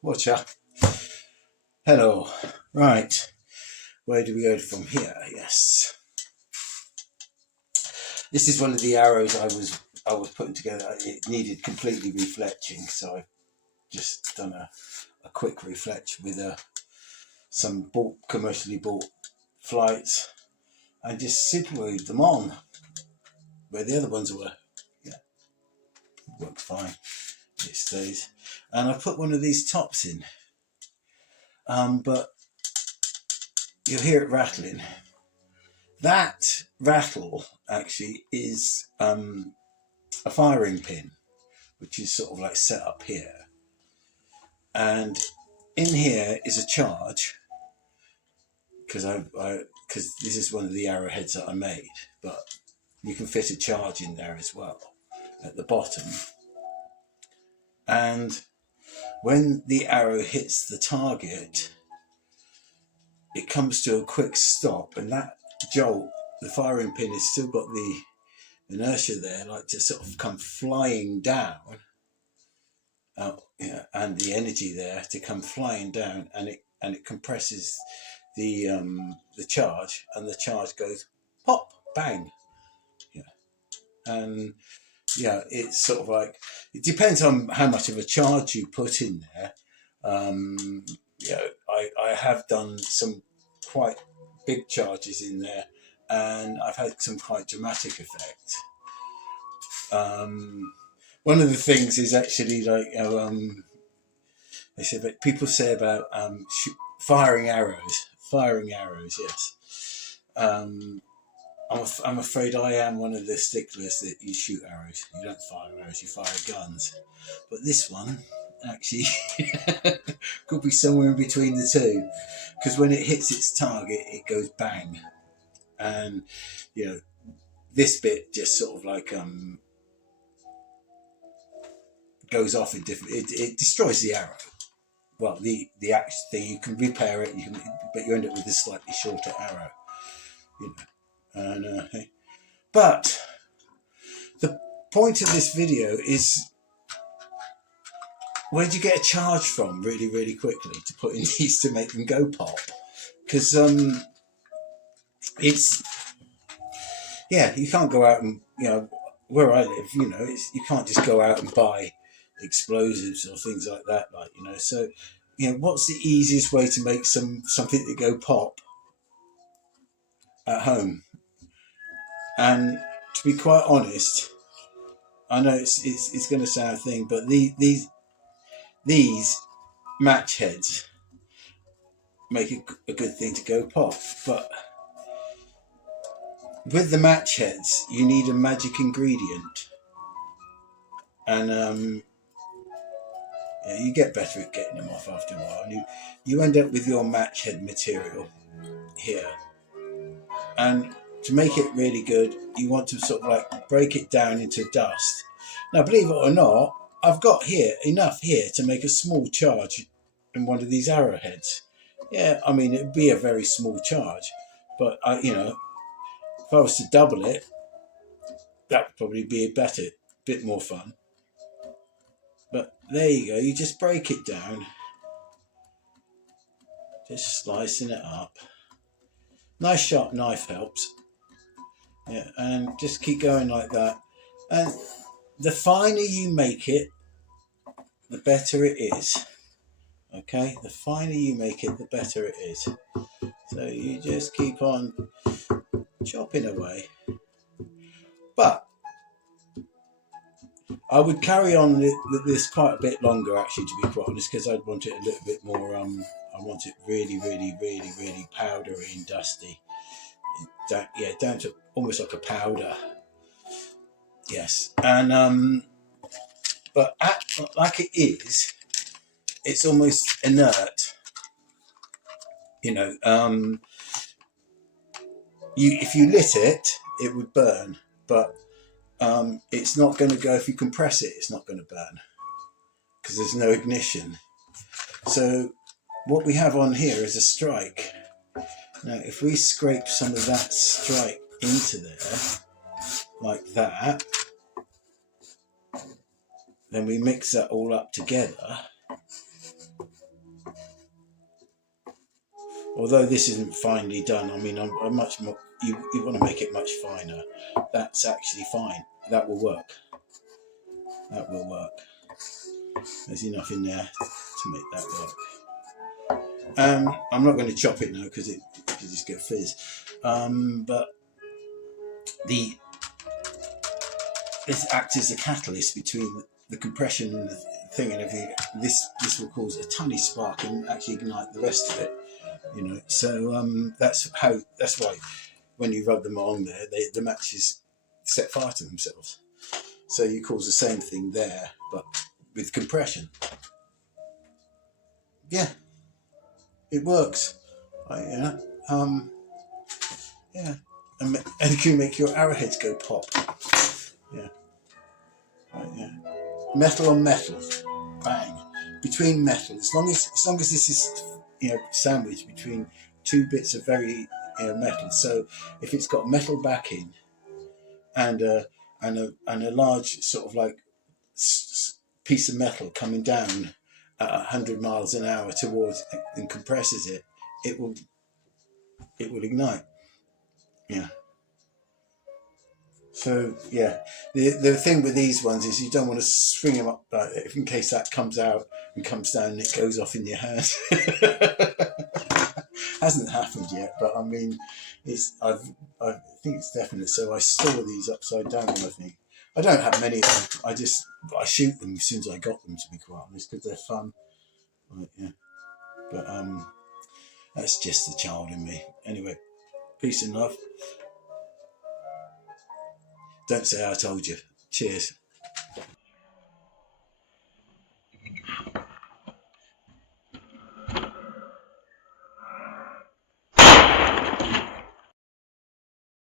Watcher. Hello. Right. Where do we go from here? Yes. This is one of the arrows I was putting together. It needed completely refletching, so I've just done a quick refletch with some commercially bought flights and just superglued them on where the other ones were. Yeah, works fine. It stays. And I put one of these tops in, but you'll hear it rattling. That rattle actually is a firing pin, which is sort of like set up here. And in here is a charge, because because this is one of the arrowheads that I made, but you can fit a charge in there as well at the bottom. And when the arrow hits the target, it comes to a quick stop, and that jolt, the firing pin has still got the inertia there, like to sort of come flying down, and the energy there to come flying down, and it compresses the charge, and the charge goes pop, bang, yeah, and yeah, it's sort of like, it depends on how much of a charge you put in there. I have done some quite big charges in there, and I've had some quite dramatic effect. One of the things is actually like, they say that people say about firing arrows. Firing arrows, yes. I'm afraid I am one of the sticklers that you shoot arrows. You don't fire arrows, you fire guns. But this one actually could be somewhere in between the two, because when it hits its target, it goes bang, and this bit just sort of like goes off in different. It destroys the arrow. Well, the actual thing, you can repair it, but you end up with a slightly shorter arrow. And but the point of this video is, where do you get a charge from really, really quickly to put in these to make them go pop? Because it's, yeah, you can't go out and, where I live, you can't just go out and buy explosives or things like that, so what's the easiest way to make something that go pop at home? And to be quite honest, I know it's going to sound a thing, but these match heads make a good thing to go pop. But with the match heads, you need a magic ingredient, and you get better at getting them off after a while. And you end up with your match head material here, and to make it really good, you want to sort of like break it down into dust. Now, believe it or not, I've got here enough here to make a small charge in one of these arrowheads. Yeah, I mean, it'd be a very small charge, but if I was to double it, that would probably be a bit more fun. But there you go, you just break it down, just slicing it up. Nice sharp knife helps. Yeah, and just keep going like that. And the finer you make it, the better it is. Okay, the finer you make it, the better it is. So you just keep on chopping away. But I would carry on this quite a bit longer, actually, to be quite honest, because I'd want it a little bit more. I want it really, really, really, really powdery and dusty. Down to almost like a powder. Yes, and but like it is, it's almost inert. If you lit it, it would burn, but it's not going to go. If you compress it, it's not going to burn because there's no ignition. So what we have on here is a strike. Now, if we scrape some of that strike into there, like that, then we mix that all up together. although this isn't finely done, I mean, I'm much more, you want to make it much finer. That's actually fine. That will work. That will work. There's enough in there to make that work. I'm not going to chop it now because it just get fizz. But this acts as a catalyst between the compression and the thing and everything. This will cause a tiny spark and actually ignite the rest of it. You know, so that's why when you rub them on there, the matches set fire to themselves. So you cause the same thing there, but with compression. Yeah, it works. Yeah, yeah, and it can make your arrowheads go pop. Yeah, right, yeah. Metal on metal, bang, between metal. As long as this is sandwiched between two bits of very metal. So if it's got metal backing and a large sort of like piece of metal coming down at 100 miles an hour towards and compresses it, it will ignite. Yeah. So yeah, the thing with these ones is you don't want to swing them up like that, if in case that comes out and comes down and it goes off in your hand. Hasn't happened yet, but I mean, I think it's definite. So I store these upside down. I think I don't have many of them. I shoot them as soon as I got them, to be quite honest, because they're fun. Right, yeah, but that's just the child in me. Anyway, peace and love. Don't say I told you. Cheers.